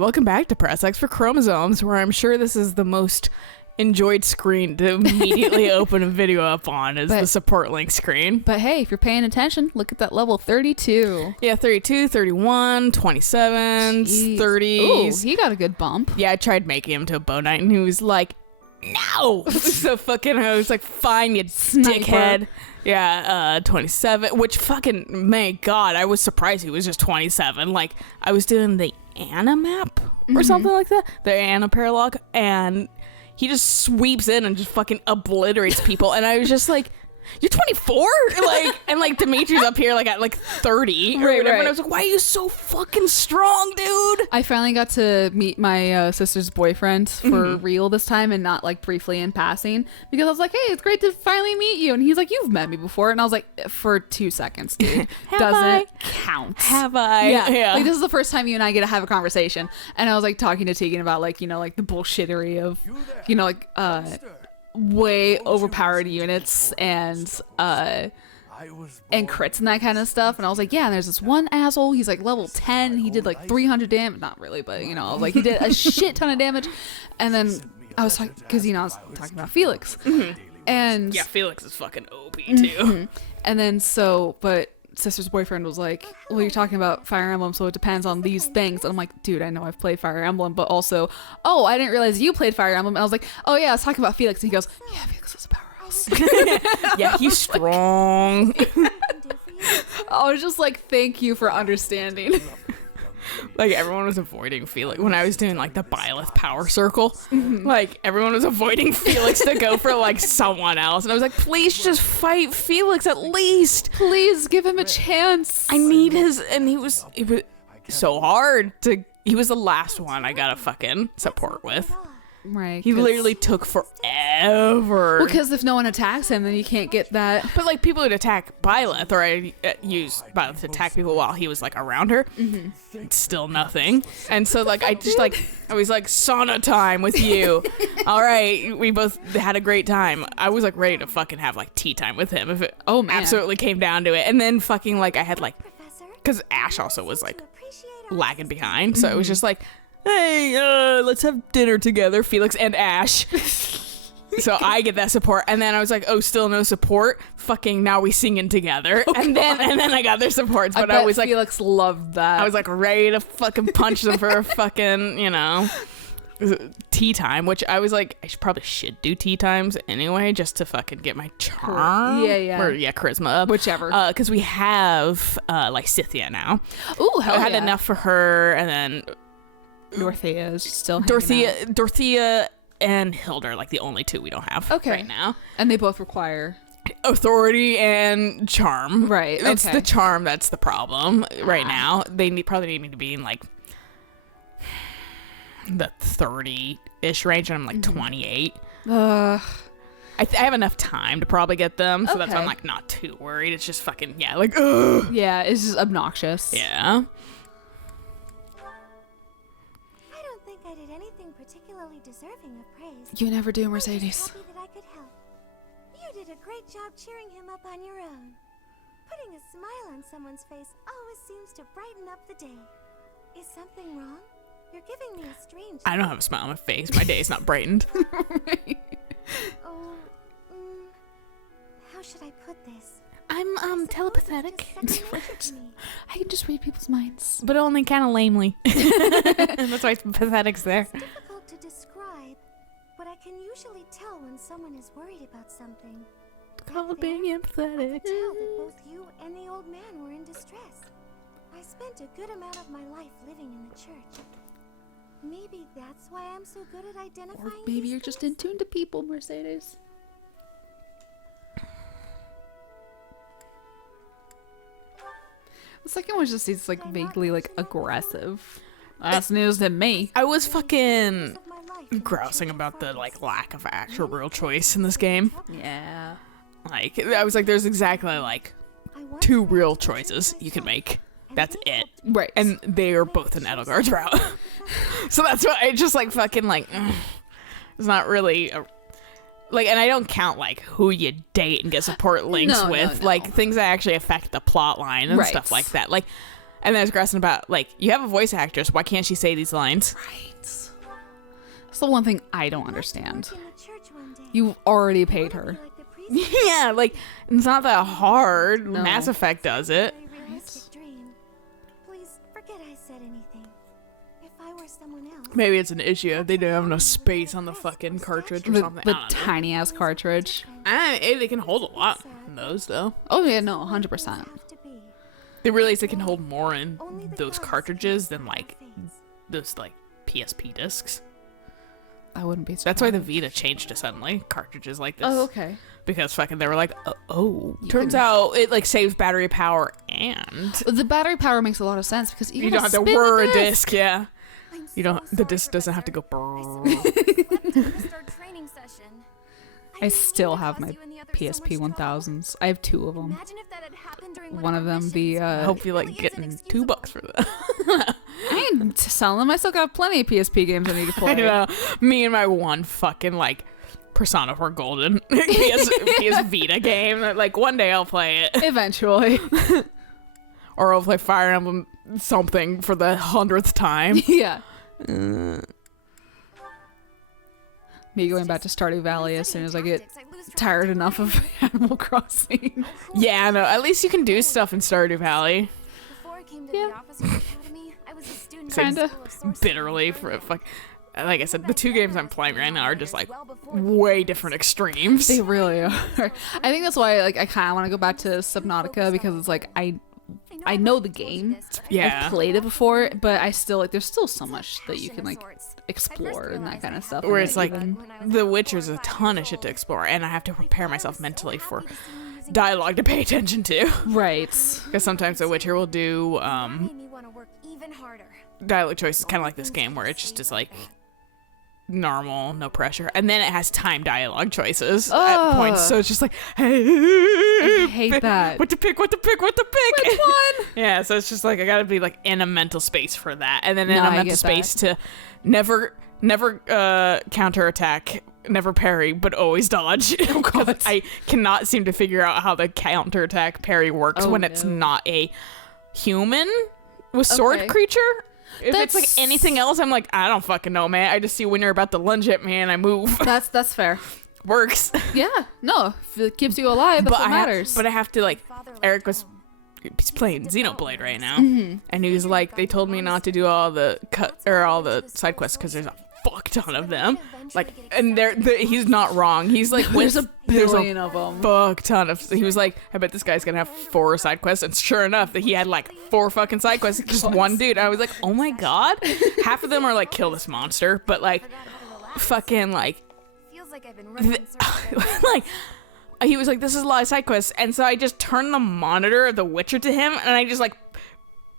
welcome back to Press X for Chromosomes, where I'm sure this is the most enjoyed screen to immediately open a video up on is the support link screen. But hey, if you're paying attention, look at that level 32. Yeah, 32, 31, 27, Jeez. 30s. Ooh, he got a good bump. Yeah, I tried making him to a bow knight, and he was like, no! So fucking, I was like, fine, you dickhead. Yeah, 27, which fucking, my God, I was surprised he was just 27. Like, I was doing the Anna map or something like that, the Anna paralog, and he just sweeps in and just fucking obliterates people, and I was just like, you're 24? Like, and like Dimitri's up here like at like 30 or whatever, and I was like, why are you so fucking strong, dude? I finally got to meet my sister's boyfriend for real this time, and not like briefly in passing, because I was like, hey, it's great to finally meet you, and he's like, you've met me before, and I was like, for 2 seconds, dude. Doesn't count. Have I? Yeah. Like, this is the first time you and I get to have a conversation, and I was like talking to Tegan about like, you know, like the bullshittery of, you know, like way overpowered units and crits and that kind of stuff, and I was like, yeah, and there's this one asshole, he's like level 10, he did like 300 damage, not really, but you know, I was like, he did a shit ton of damage. And then I was talking, because you know, I was talking about Felix, and yeah, Felix is fucking OP too. And then but sister's boyfriend was like, well, you're talking about Fire Emblem, so it depends on these things. And I'm like, dude, I know I've played Fire Emblem, but also, oh, I didn't realize you played Fire Emblem. And I was like, oh yeah, I was talking about Felix. And he goes, yeah, Felix is a powerhouse. Yeah, he's strong. I was just like, thank you for understanding. Like, everyone was avoiding Felix when I was doing like the Byleth power circle. Like, everyone was avoiding Felix to go for like someone else, and I was like, please just fight Felix at least. Please give him a chance. I need his, and it was so hard to. He was the last one I got a fucking support with. Right. He literally took forever. Well, because if no one attacks him, then you can't get that. But like, people would attack Byleth, or I used Byleth to attack people while he was like around her. It's still nothing. And so like, I was like, sauna time with you. All right, we both had a great time. I was like ready to fucking have like tea time with him if it absolutely came down to it. And then fucking like, I had like, because Ash also was like lagging behind, so it was just like, hey, let's have dinner together, Felix and Ash. So I get that support, and then I was like, oh, still no support. Fucking now we singing together, and then I got their supports. But I was like, Felix loved that. I was like ready to fucking punch them for a fucking, you know, tea time. Which I was like, I probably should do tea times anyway, just to fucking get my charm. Yeah, charisma, whichever. Because we have like Scythia now. Ooh, hell I had enough for her, and then Dorothea is still Dorothea and Hilda are like the only two we don't have right now, and they both require authority and charm. Right, it's the charm that's the problem right now. They probably need me to be in like the 30-ish range, and I'm like 28. I have enough time to probably get them, so that's why I'm like not too worried. It's just fucking like ugh. Yeah, it's just obnoxious. Yeah. Deserving of praise. You never do, Mercedes. Happy that I could help. You did a great job cheering him up on your own. Putting a smile on someone's face always seems to brighten up the day. Is something wrong? You're giving me a strange... I don't have a smile on my face. My day's not brightened. Oh, how should I put this? I'm telepathic. I can just read people's minds. But only kind of lamely. That's why pathetic's there. It's difficult to describe, but I can usually tell when someone is worried about something. Called being empathetic. I could tell that both you and the old man were in distress. I spent a good amount of my life living in the church. Maybe that's why I'm so good at identifying. Or maybe you're just in tune to people, Mercedes. The second one just seems like vaguely like aggressive. That's news to me. I was fucking grousing about the like lack of actual real choice in this game. Yeah. Like, I was like, there's exactly like 2 real choices you can make. That's it. Right. And they are both an Edelgard's route. So that's why I just like fucking like, it's not really like, and I don't count like who you date and get support links with, like things that actually affect the plot line and stuff like that. Like, And then I was grasping about, like, you have a voice actress. Why can't she say these lines? Right. That's the one thing I don't understand. Work in the church one day. You've already paid Wanna her. be like the priest? Yeah, like, it's not that hard. No. Mass Effect does it. Very realistic dream. Please forget I said anything. If I were someone else. Maybe it's an issue. They don't have enough space on the fucking cartridge or something. The I don't know. tiny ass cartridge. They can hold a lot in those, though. Oh yeah, no, 100%. Have to be. They realize they can hold more in Only the those gods cartridges can than, like, fades. those, like, PSP discs. I wouldn't be surprised. That's why the Vita changed to suddenly cartridges like this. Oh, okay. Because fucking they were like, oh, You turns can- out it, like, saves battery power and The battery power makes a lot of sense because you don't have to whir a disc, yeah. I'm You don't, so the sorry, disc doesn't have to go Professor. brrrr. I slept in the start training session. I didn't still mean to have cause my you and the others so PSP much trouble. 1000s. I have 2 of them. Imagine if that had happened during One of them, the I hope you like Really is getting inexcusable. $2 for that. I ain't selling them. I still got plenty of PSP games I need to play. I know. Me and my one fucking like Persona 4 Golden PS Vita game. That, like, one day I'll play it, Eventually. or I'll play Fire Emblem something for the 100th time. Yeah. Me going back to Stardew Valley as soon as I get tired enough of Animal Crossing. Yeah, no. At least you can do stuff in Stardew Valley. Before I came to Yeah. the officers academy, I was a student Kinda. in the School of Sorcery. Bitterly for fuck. Like I said, the 2 games I'm playing right now are just like way different extremes. They really are. I think that's why like I kind of want to go back to Subnautica because it's like I know the game. Yeah. I've played it before, but I still like there's still so much that you can like explore and that kind of stuff. Where and it's like even- The Witcher's a ton of shit to explore, and I have to prepare myself mentally for dialogue to pay attention to. right. Because sometimes The Witcher will do Made me want to work even harder. dialogue choices, kind of like this game, where it just is like normal, no pressure, and then it has time dialogue choices at points. So it's just like, hey, I hate that. What to pick? What to pick? What to pick? Which one? Yeah, so it's just like I gotta be like in a mental space for that, and then in No, a I mental get space to never counterattack, never parry, but always dodge. Oh, God. I cannot seem to figure out how the counterattack parry works Oh, when it's no. not a human with sword Okay. creature. If it's like That's- anything else, I'm like, I don't fucking know, man. I just see when you're about to lunge at me and I move. That's fair. Works. Yeah. No, if it keeps you alive, that's what matters. But I have to like. Eric was. He's playing Xenoblade right now, and he was like, they told me not to do all the all the side quests because there's a fuck ton of them. Like, and he's not wrong. He's like, there's a there's billion of them. fuck ton of. He was like, I bet this guy's gonna have 4 side quests, and sure enough, that he had like 4 fucking side quests. Just one dude. I was like, oh my god. Half of them are like kill this monster, but like, fucking like, Feels like I've been running in circles. like. He was like, this is a lot of side quests, and so I just turned the monitor of The Witcher to him, and I just like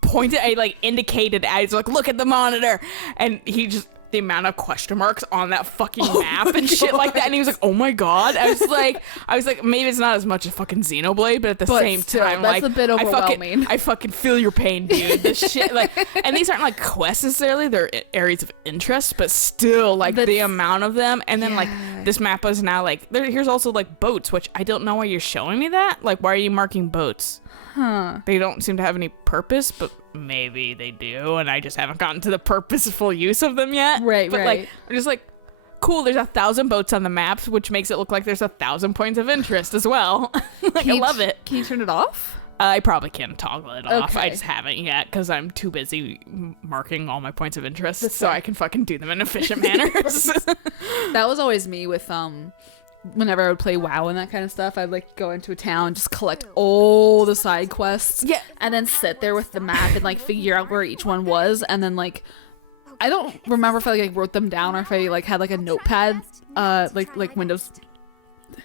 pointed, I like indicated, I was like, look at the monitor, and he just, the amount of question marks on that fucking map and shit like that, and he was like, oh my god. I was like, maybe it's not as much as fucking Xenoblade, but at the But same still, time, that's like, a bit overwhelming. I fucking feel your pain, dude. This shit, like, and these aren't like quests necessarily, they're areas of interest, but still, like, the That's- amount of them, and then like, Yeah. this map is now like, here's also like boats, which I don't know why you're showing me that. Like, why are you marking boats? Huh. They don't seem to have any purpose, but maybe they do, and I just haven't gotten to the purposeful use of them yet. Right, but right. like, I'm just like, cool, there's 1,000 boats on the maps, which makes it look like there's 1,000 points of interest as well. Like, I love it. Can you turn it off? I probably can toggle it off. I Okay. just haven't yet because I'm too busy marking all my points of interest so fair. I can fucking do them in efficient manners. That was always me with whenever I would play WoW and that kind of stuff, I'd like go into a town, just collect all the side quests, Yeah. and then sit there with the map and like figure out where each one was, and then like I don't remember if I like wrote them down or if I like had like a notepad, like Windows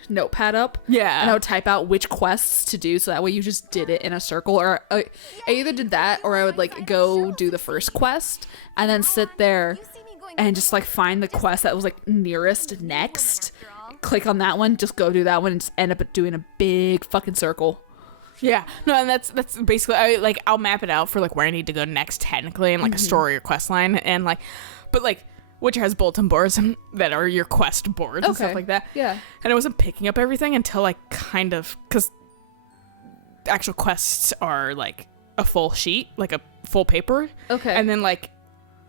notepad up. Yeah. And I would type out which quests to do, so that way you just did it in a circle. Or I either did that, or I would like go do the first quest and then sit there and just like find the quest that was like nearest next, click on that one, just go do that one, and just end up doing a big fucking circle. Yeah, no, and that's basically I'll map it out for like where I need to go next technically in like a story or quest line, and like, but like Witcher has bulletin boards that are your quest boards and stuff Okay. like that. Yeah. And I wasn't picking up everything until like kind of because actual quests are like a full sheet, like a full paper. Okay. And then like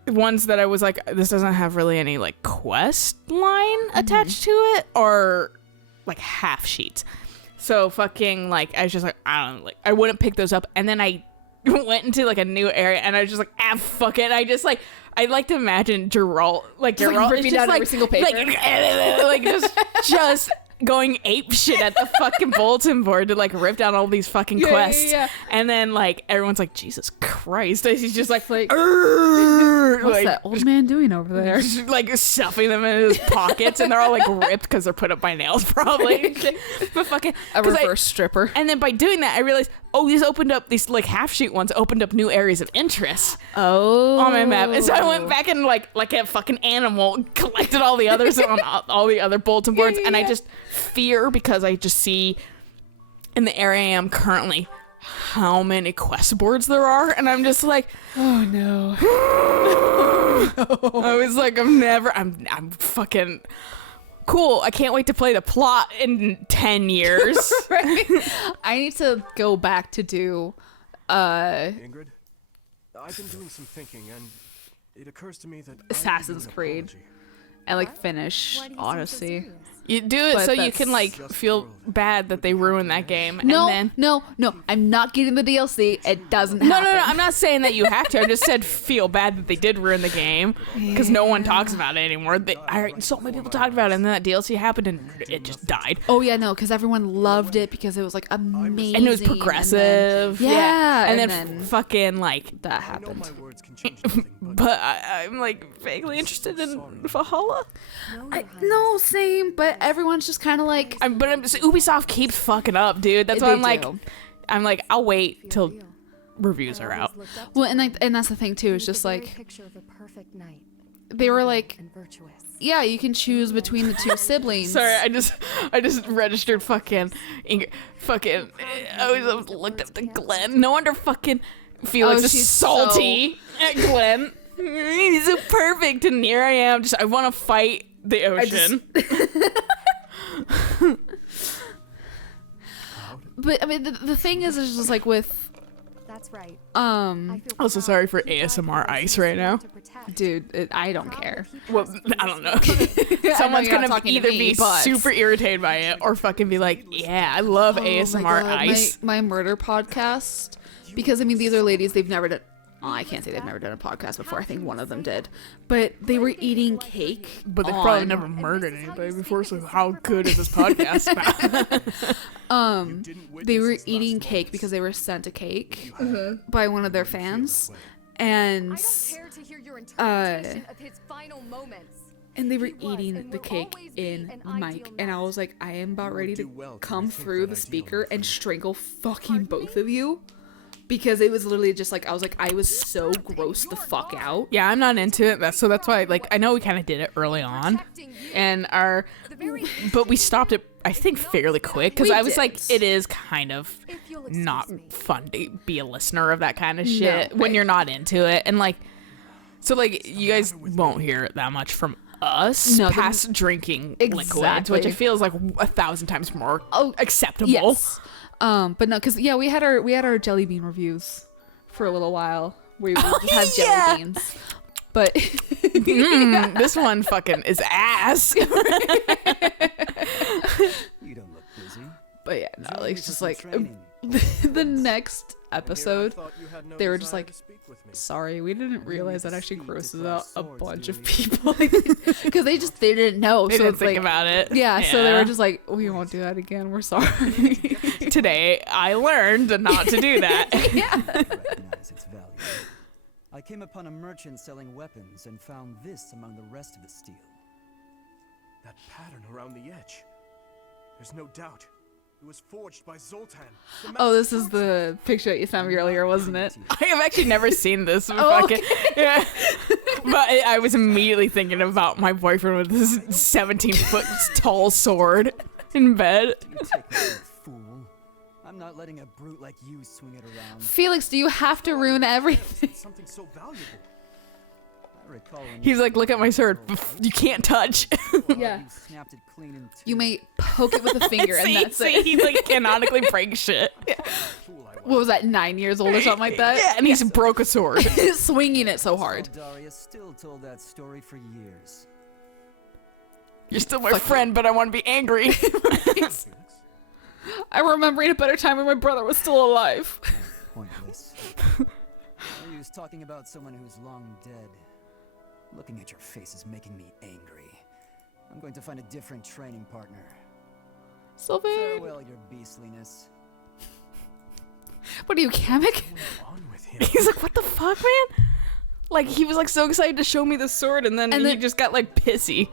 ones that I was like, this doesn't have really any like quest line attached to it, or like half sheets. So fucking like I was just like, I don't know, like I wouldn't pick those up. And then I went into like a new area and I was just like, fuck it. I just like, I'd like to imagine Geralt, like Just, like, Geralt ripping is just down like, every single paper. like just going ape shit at the fucking bulletin board to like rip down all these fucking quests. Yeah. And then like everyone's like, Jesus Christ. And he's just like, Like, "Urgh," what's like, that old man doing over there? just, like stuffing them in his pockets, and they're all like ripped because they're put up by nails probably. But fucking A 'cause reverse stripper. and then by doing that I realized, these like half sheet ones opened up new areas of interest Oh. on my map. And so I went back and like a fucking animal collected all the others on all the other bulletin boards. And I just fear, because I just see in the area I am currently how many quest boards there are, and I'm just like, Oh no. I was like, I'm fucking cool. I can't wait to play the plot in 10 years. Right? I need to go back to do Ingrid, I've been doing some thinking, and it occurs to me that Assassin's I owe you an Creed. apology. and like finish Why do you seem so Odyssey. serious? You do it But so you that's can like just feel the world. bad that they ruined that game. No, And then no, I'm not getting the DLC. It doesn't no, happen. no, I'm not saying that you have to. I just said feel bad that they did ruin the game, because no one talks about it anymore. So many people talked about it, and then that DLC happened, and it just died. Oh yeah, no, because everyone loved it because it was like amazing. And it was progressive. Yeah, And and then, then- fucking like, that I know happened. my words can change nothing, but but I'm like vaguely interested in Valhalla. No, same, but everyone's just kind of like, Ubisoft keeps fucking up, dude. That's why They I'm like, do. I'll wait till reviews are out. well, and that's the thing too. It's just like picture of a perfect night they were like, and virtuous. yeah, you can choose between the two siblings. Sorry, I just registered fucking I was looked up to Glenn. No wonder fucking Felix Oh, is she's salty at Glenn. He's so perfect, and here I am. I want to fight the ocean. But I mean, the thing is just like with That's right. Also, sorry for ASMR ice right now. dude, I don't care. Well, I don't know. I Someone's know you're not gonna talking to either me, be but- super irritated by it, or fucking be like, "Yeah, I love Oh my ASMR God, ice." My murder podcast, because I mean these are ladies, they've never done. Oh, I can't say they've never done a podcast before. I think one of them did, but they were eating cake. But they probably on- never murdered anybody before, so how good is this podcast? They were eating cake because they were sent a cake by one of their fans, and to hear your interpretation of his final moments. and they were eating the cake in the mic, and I was like, I am about ready to come through the speaker and strangle fucking both of you. Because it was literally just like, I was so grossed the fuck out. Yeah, I'm not into it. That's why, like, I know we kind of did it early on, and but we stopped it, I think, fairly quick, because We I was did. like, it is kind of not fun to be a listener of that kind of shit when you're not into it, and like, so like, you guys won't hear it that much from us No, past drinking liquids, Exactly. which I feel is like 1,000 times more acceptable. Yes. But no, because yeah, we had our jelly bean reviews for a little while. We would just have jelly beans. But This one fucking is ass. You don't look busy. but yeah, no, like it's just like Training. the next episode, Here I thought you had no they were just desire like, to speak with me. sorry, we didn't realize that actually speed grosses to out cross a swords, bunch of do people because they didn't know. They so didn't it's think like, about it. yeah, so they were just like, we won't do that again. We're sorry. Today I learned not to do that. Recognize its value. I came upon a merchant selling weapons and found this among the rest of the steel. That pattern around the edge. There's no doubt. It was forged by Zoltan. the Oh, master this is the picture that you sent me earlier, wasn't it? I have actually never seen this. Oh, Fucking, yeah. But I was immediately thinking about my boyfriend with his 17-foot tall sword in bed. Do you take me for a fool? I'm not letting a brute like you swing it around. Felix, do you have to ruin everything? Something so valuable. I I recall when He's like, look at my sword. You can't touch. Yeah. you snapped it clean in two. You may poke it with a finger, and that's it. He like canonically breaks shit. What was that, 9 years old or something like that? Yeah, and he's broke a sword. Swinging it so hard. Darius still told that story for years. You're still my friend, but I want to be angry. I remember in a better time when my brother was still alive. Pointless. No use talking about someone who's long dead. Looking at your face is making me angry. I'm going to find a different training partner. Sylvain. Farewell, your beastliness. What are you, Kamek? On with him. He's like, what the fuck, man? Like, he was like so excited to show me the sword, and then he just got like pissy.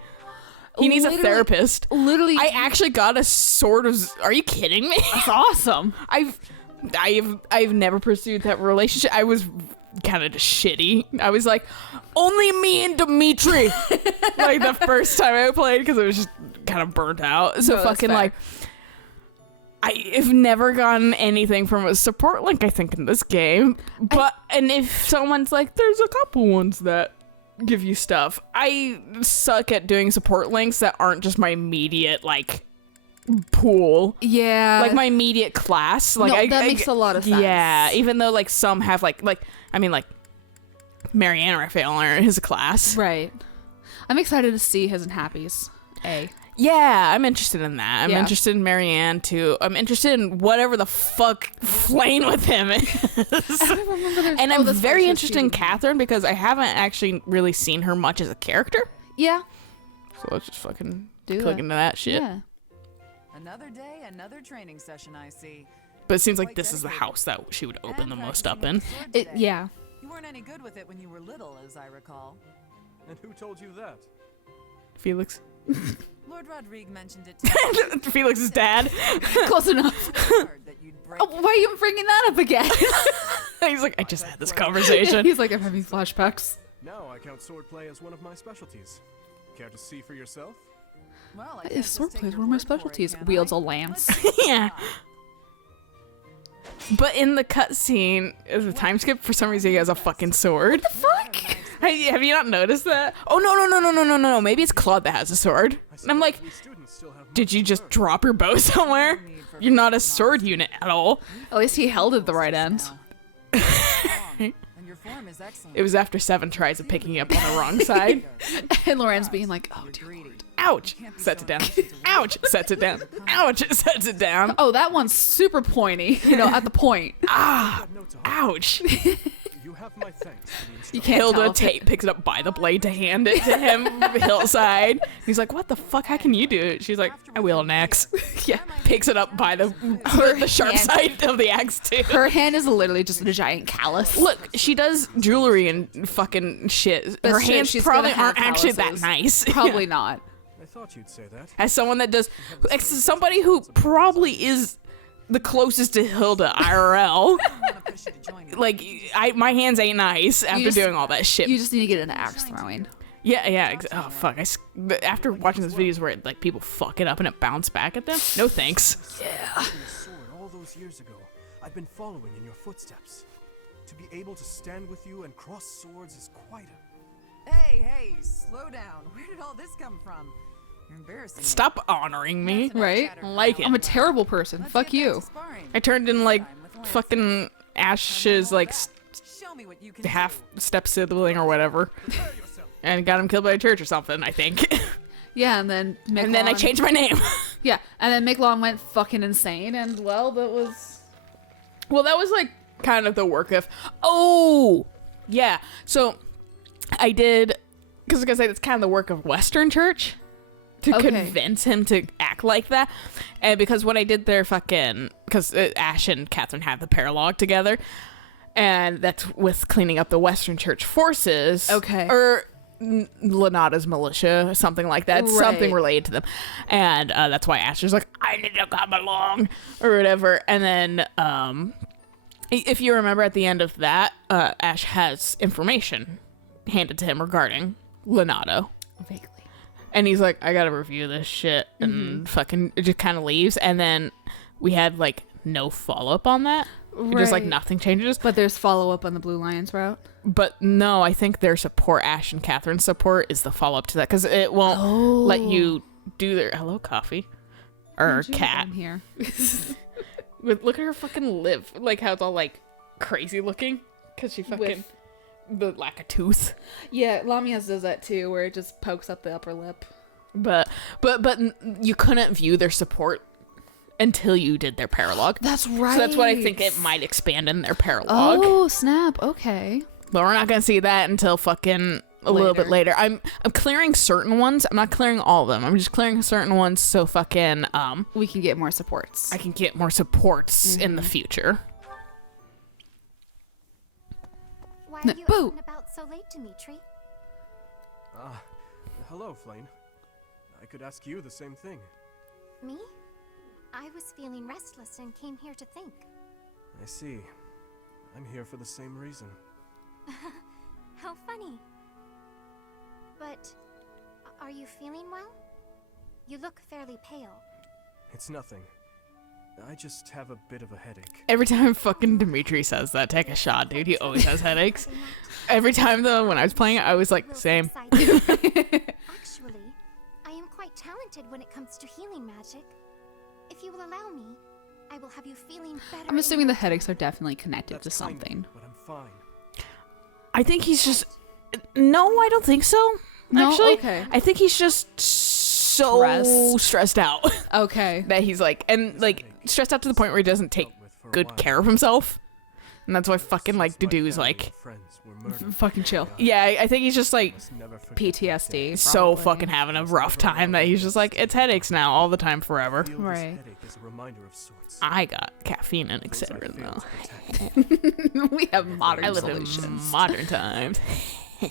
He needs a Literally- therapist. Literally, I actually got a sword of. Are you kidding me? that's awesome. I've never pursued that relationship. I was kind of just shitty. I was like, only me and Dimitri. Like the first time I played, because I was just kind of burnt out. So No, that's fucking fair. like, I've never gotten anything from a support link, I think, in this game. But and if someone's like, there's a couple ones that give you stuff, I suck at doing support links that aren't just my immediate like pool. Yeah. Like my immediate class. Like No, that makes a lot of sense. Yeah, even though like some have like I mean like Marianne and Raphael are in his class. Right. I'm excited to see his and Happy's. Yeah, I'm interested in that. I'm Yeah. interested in Marianne too. I'm interested in whatever the fuck Flame with him is. And I'm that's very right, interested in she's cute. Catherine because I haven't actually really seen her much as a character. Yeah. So let's just fucking Do click it. into that shit. Yeah. Another day, another training session, I see. But it seems like this is the house that she would open And the most practicing up in. your sword It. today. Yeah. You weren't any good with it when you were little, as I recall. And who told you that? Felix. Lord Rodrigue mentioned it to me. Felix's dad. Close enough. that you'd break Oh, why are you bringing that up again? He's like, I just had this conversation. He's like, I'm having flashbacks. Now I count swordplay as one of my specialties. Care to see for yourself? Well, I That can't is just swordplay take is your one of my word for it, specialties. can Wields I? a lance. Yeah. But in the cutscene, as a time skip, for some reason he has a fucking sword. What the fuck? Have you not noticed that? Oh no! Maybe it's Claude that has a sword. And I'm like, We students still have did you just drop your bow somewhere? You're not a sword unit at all. At least he held it the right end. And your form is excellent. It was after 7 tries of picking it up on the wrong side. And Loren's being like, oh, dear. Greedy. Ouch! Sets it down. Ouch! Sets it down. Ouch! Sets it down. Oh, that one's super pointy. You know, at the point. Ah! no to Ouch! You have my thanks for the You can't Hilda tell. Tate picks it up by the blade to hand it to him. Hillside. He's like, "What the fuck? How can you do it?" She's like, "I will an axe." Yeah. Picks it up by the sharp hand. side of the axe too. Her hand is literally just a giant callus. Look, she does jewelry and fucking shit. But Her shit, hands she's probably gonna have aren't actually that calluses. nice. Probably not. I thought you'd say that. As someone that does, somebody who probably is the closest to Hilda IRL. I want to push you to join me. Like, my hands ain't nice after just- doing all that shit. You just need to get into axe throwing. Yeah. Oh fuck! After watching those videos where like people fuck it up and it bounce back at them, no thanks. A sword all those years ago. I've been following in your footsteps. To be able to stand with you and cross swords is quite a... Hey, slow down. Where did all this come from? You're embarrassing me. Stop honoring me. That's enough Right? chatter for Like now. it. I'm a terrible person. Let's Fuck get back you. to sparring. I turned in like This time with Lance. fucking Ash's like Show me what you can half do. step sibling or whatever, and got him killed by a church or something. I think. Yeah, and then Mick And then I Long- changed my name. Yeah, and then Mick Long went fucking insane, and well, that was. Well, that was like kind of the work of. Oh, yeah. So I did, because like I said, it's kind of the work of Western Church to Okay. convince him to act like that. And because what I did there, because Ash and Catherine had the paralogue together, and that's with cleaning up the Western Church forces. Okay. Or Lanata's militia, something like that, something Right. related to them, and that's why Ash was like, "I need to come along," or whatever. And then, if you remember, at the end of that, Ash has information handed to him regarding Lenato, Vaguely. and he's like, "I gotta review this shit," and fucking it just kind of leaves. And then we had like no follow up on that. Just like Right. nothing changes. But there's follow up on the Blue Lions route. But no, I think their support, Ash and Catherine's support, is the follow up to that because it won't let you do their hello coffee or cat. I'm here. Look at her fucking lip, like how it's all like crazy looking because she fucking the lack of tooth. Yeah, Lamia's does that too, where it just pokes up the upper lip. But you couldn't view their support until you did their paralogue. That's right. So that's what I think it might expand in their paralogue. Oh snap! Okay. But we're not gonna see that until fucking a little bit later. I'm clearing certain ones. I'm not clearing all of them. I'm just clearing certain ones so fucking We can get more supports. I can get more supports in the future. Why are you Boo. out and about so late, Dimitri? Hello, Flame. I could ask you the same thing. Me? I was feeling restless and came here to think. I see. I'm here for the same reason. How funny. But are you feeling well? You look fairly pale. It's nothing. I just have a bit of a headache. Every time fucking Dimitri says that, take a shot, dude. He always has headaches. Every time though, when I was playing it, I was like, Will same. subside. Actually, I am quite talented when it comes to healing magic. If you will allow me, I will have you feeling better. I'm assuming in the no headaches time. are definitely connected That's to kind of something. you, but I'm fine. I think he's just. No, I don't think so. No? Actually, Okay. I think he's just so stressed out Okay. that he's like, and like stressed out to the point where he doesn't take good care of himself, and that's why fucking like Dudu's like, Fucking chill. yeah, I think he's just like PTSD. so probably. fucking having a rough time that he's just like, it's headaches now all the time forever. Right. I got caffeine and Excedrin though. We have modern I live solutions. in modern times. See,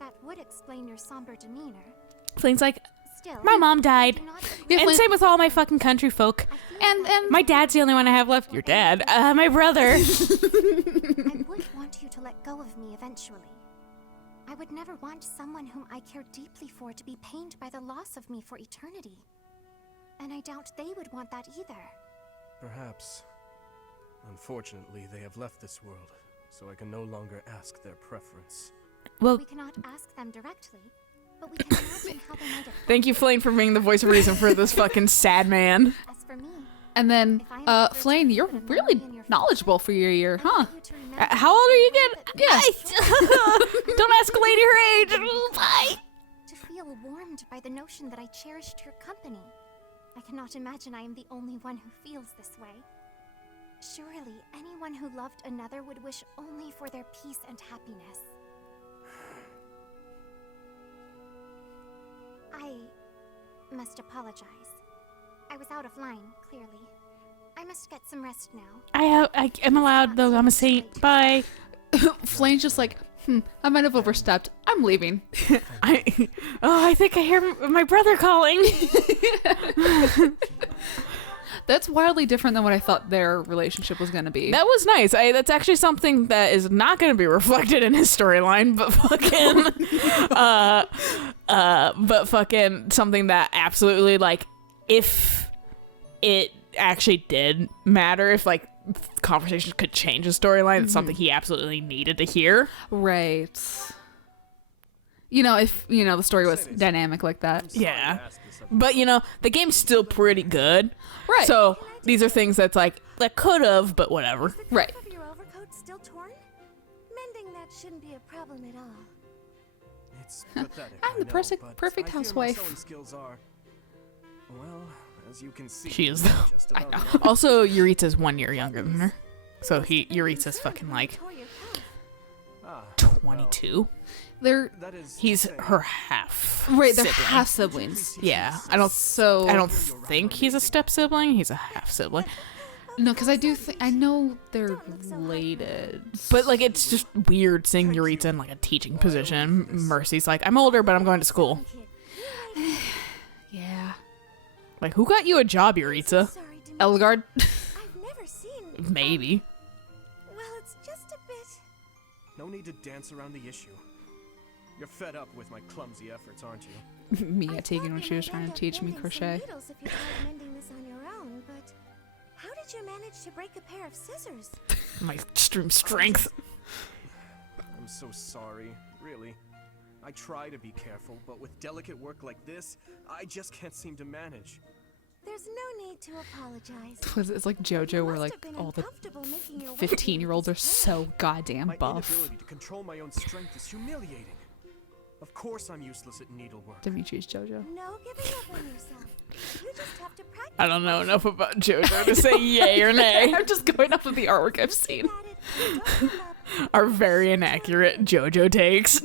that would explain your somber demeanor. Flame's like, Still, my mom died, do not Yeah, and Flame- same with all my fucking country folk. I feel And My dad's the only one I have left. Your dad? My brother. I would want you to let go of me eventually. I would never want someone whom I care deeply for to be pained by the loss of me for eternity. And I doubt they would want that either. Perhaps. Unfortunately, they have left this world, so I can no longer ask their preference. Well, We cannot ask them directly, but we can imagine how they might have thank you, Flame, for being the voice of reason for this fucking sad man. felt. As for me, And then, if I am the Flame, person you're who put a really melody in your knowledgeable for your year, I huh? want you to remember How old are you again? that Yeah. Don't ask a lady her age. Bye. to feel warmed by the notion that I cherished your company. I cannot imagine I am the only one who feels this way. Surely, anyone who loved another would wish only for their peace and happiness. I must apologize. I was out of line, clearly. I must get some rest now. I am allowed though. I'm a saint. Bye. Flame's just like, I might have overstepped. I'm leaving. I think I hear my brother calling. That's wildly different than what I thought their relationship was going to be. That was nice. That's actually something that is not going to be reflected in his storyline, but fucking, something that absolutely, like, if it actually did matter, if like conversations could change a storyline, it's something he absolutely needed to hear. Right. You know, if, you know, the story was dynamic like that. Yeah. But, you know, the game's still pretty good. Right. So these are things that's like, that could have, but whatever. Is the Right. top of your overcoat still torn? Mending that shouldn't be a problem at all. It's pathetic. I'm the I know, perfect- but perfect I fear my housewife. sewing skills are, well, as you can see, She is, though. just I about know. nothing. Also, Yuritsa's 1 year younger than her. So Yuritsa's fucking like Tore your cuff. Ah, 22. They're, that is He's to say, her half. right, they're sibling. half siblings. Yeah, I don't So, think he's a step sibling. He's a half sibling. no, because I do think, I know they're related. But like, it's just weird seeing Yuritsa in like a teaching position. Mercy's like, I'm older, but I'm going to school. Kid. Yeah. Like, who got you a job, Yuritsa? Sorry, Dimitri. Elgard. I've never seen. Maybe. Well, it's just a bit. No need to dance around the issue. You're fed up with my clumsy efforts, aren't you? Mia I thought Tegan when you she was might trying end to up teach me mending some crochet. needles if you tried mending this on your own, but how did did you manage to break a pair of scissors? My extreme strength. I'm so sorry, really. I try to be careful, but with delicate work like this, I just can't seem to manage. There's no need to apologize. It's like JoJo, where like all the 15-year-olds are so goddamn My buff. inability to control my own strength is humiliating. Of course I'm useless at needlework. Dimitri's JoJo. No giving up on yourself. You just have to practice. I don't know enough about JoJo to say yay or nay. I'm just going off of the artwork I've seen. Are very inaccurate JoJo takes.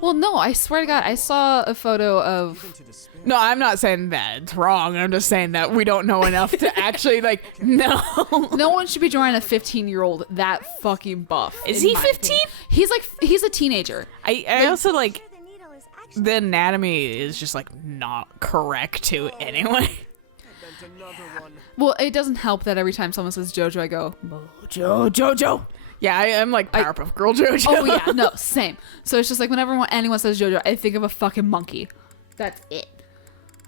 Well, no, I swear to God, I saw a photo of. Even to despair. No, I'm not saying that it's wrong. I'm just saying that we don't know enough to actually like no. No one should be drawing a 15-year-old that fucking buff. Is in he my 15? opinion. He's a teenager. I also like The needle is actually the anatomy is just like not correct to anyway. And another one. Well, it doesn't help that every time someone says JoJo, I go, JoJo. Yeah, I am like Powerpuff Girl JoJo. oh yeah, no, same. So it's just like whenever anyone says JoJo, I think of a fucking monkey. That's it.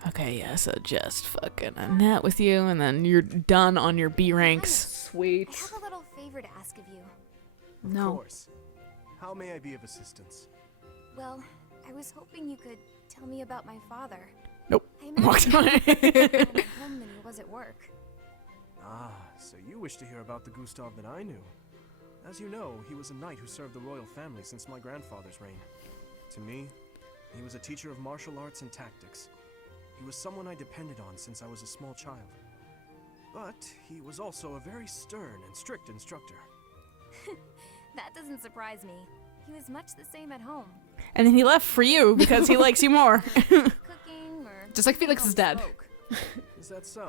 Okay, yeah, so just fucking a net with you, and then you're done on your B ranks. I Sweet. have a little favor to ask of you. Of No. course. How may I be of assistance? Well, I was hoping you could tell me about my father. Nope. I Walked imagine he away. was more at home than he was at work. Ah, so you wish to hear about the Gustav that I knew. As you know, he was a knight who served the royal family since my grandfather's reign. To me, he was a teacher of martial arts and tactics. He was someone I depended on since I was a small child. But he was also a very stern and strict instructor. That doesn't surprise me. He was much the same at home. And then he left for you because he likes you more. Cooking or Just like Felix's dad. spoke. Is that so?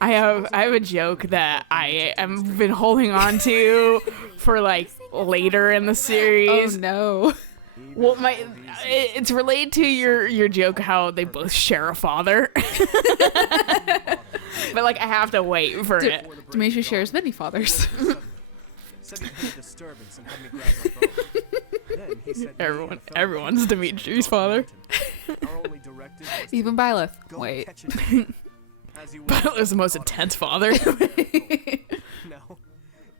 I have a joke that I am been holding on to for like later in the Oh series. no. Well, it's related to your joke how they both share a father. But like I have to wait for it. Dimitri shares many fathers. Said he had a disturbance and had me grab my bow. Then he said Everyone's Dimitri's father. Our only directive was to Even Byleth. go Wait. catch it. As he But was the most intense father. Now,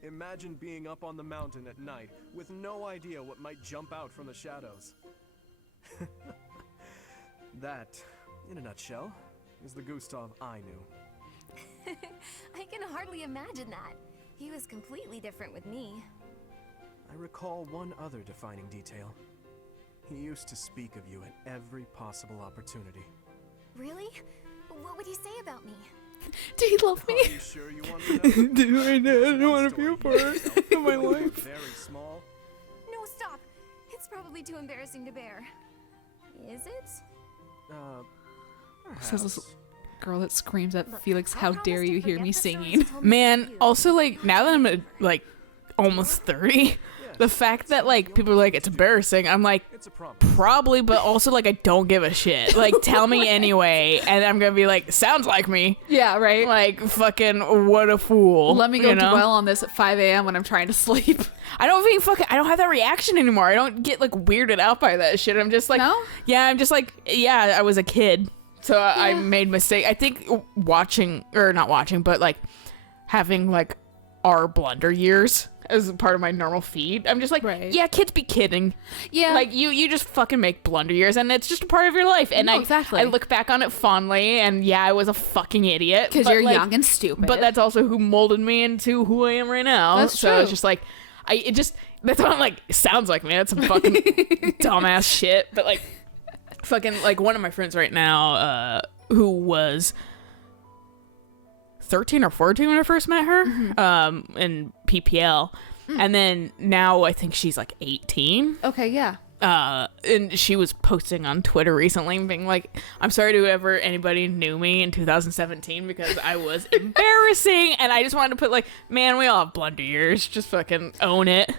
imagine being up on the mountain at night with no idea what might jump out from the shadows. That, in a nutshell, is the Gustav I knew. I can hardly imagine that. He was completely different with me. I recall one other defining detail. He used to speak of you at every possible opportunity. Really? What would he say about me? Do you love Are me? you sure you want to know? Do I don't want to be a Story part he yourself. of my life. Very small. No, stop. It's probably too embarrassing to bear. Is it? Says this Perhaps. girl that screams at Look, Felix, I how promised dare to you hear forget me the stories singing? you told me Man, about you. also like now that I'm like almost 30, the fact that like people are like it's embarrassing, I'm like It's a promise. probably, but also like I don't give a shit. Like tell me anyway, and I'm gonna be like sounds like me. Yeah, right? Like fucking what a fool. Let me go you know? dwell on this at 5 a.m. when I'm trying to sleep. I don't have that reaction anymore. I don't get like weirded out by that shit. I'm just like No? yeah, I'm just like yeah, I was a kid. So I made mistake. I think not watching, but like having like our blunder years as part of my normal feed. I'm just like, Right. yeah, kids be kidding. Yeah. Like you just fucking make blunder years, and it's just a part of your life. And No, I exactly. I look back on it fondly, and yeah, I was a fucking idiot. Because but, you're like, young and stupid. But that's also who molded me into who I am right now. That's so true. it's just like that's what I'm like. It sounds like me. That's some fucking dumbass shit. But like, fucking like one of my friends right now, who was 13 or 14 when I first met her, in PPL, and then now I think she's like 18. Okay, yeah. And she was posting on Twitter recently being like, I'm sorry to whoever anybody knew me in 2017 because I was embarrassing. And I just wanted to put like, man, we all have blunder years. Just fucking own it.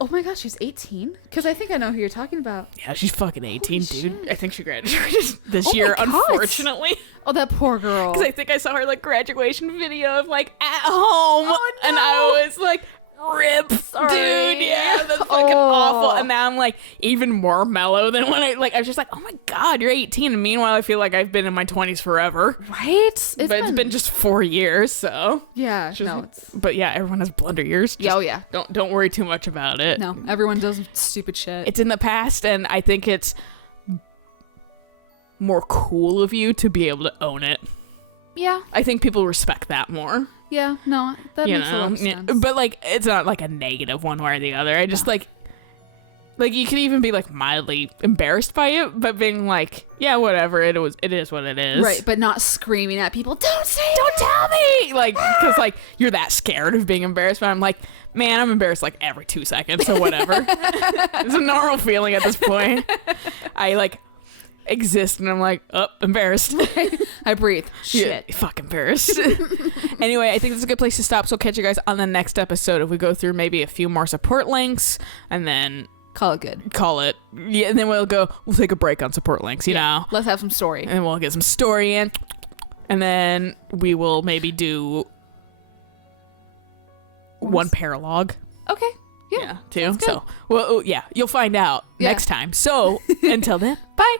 Oh my gosh, she's 18? Because I think I know who you're talking about. Yeah, she's fucking 18, Holy dude. shit. I think she graduated this Oh my year, God. unfortunately. Oh, that poor girl. Because I think I saw her like graduation video of like at home. Oh, no. And I was like, Rip, Sorry. dude. Yeah, that's fucking awful. And now I'm like even more mellow than when I was just like, oh my god, you're 18. And meanwhile, I feel like I've been in my 20s forever. Right? But it's been just 4 years, so. Yeah, Just- no, it's... But yeah, everyone has blunder years. Yeah, oh yeah. Don't worry too much about it. No, everyone does stupid shit. It's in the past, and I think it's more cool of you to be able to own it. Yeah, I think people respect that more. yeah, no, that You makes a know, lot of Yeah, sense. but like it's not like a negative one way or the other. I just like you can even be like mildly embarrassed by it, but being like, yeah, whatever, it is what it is. Right, but not screaming at people, don't say Don't tell me, like, because like you're that scared of being embarrassed. But I'm like, man, I'm embarrassed like every 2 seconds, so whatever. It's a normal feeling at this point. I like exist and I'm like, oh, embarrassed. I breathe. Yeah, Shit. fuck embarrassed. Anyway, I think this is a good place to stop. So I'll catch you guys on the next episode if we go through maybe a few more support links and then Call it good. call it. Yeah, and then we'll take a break on support links, you know. Let's have some story. And we'll get some story in. And then we will maybe do one paralog. Okay. Yeah. Yeah, too. sounds good. So, well, yeah, you'll find out Yeah. next time. So, until then, bye.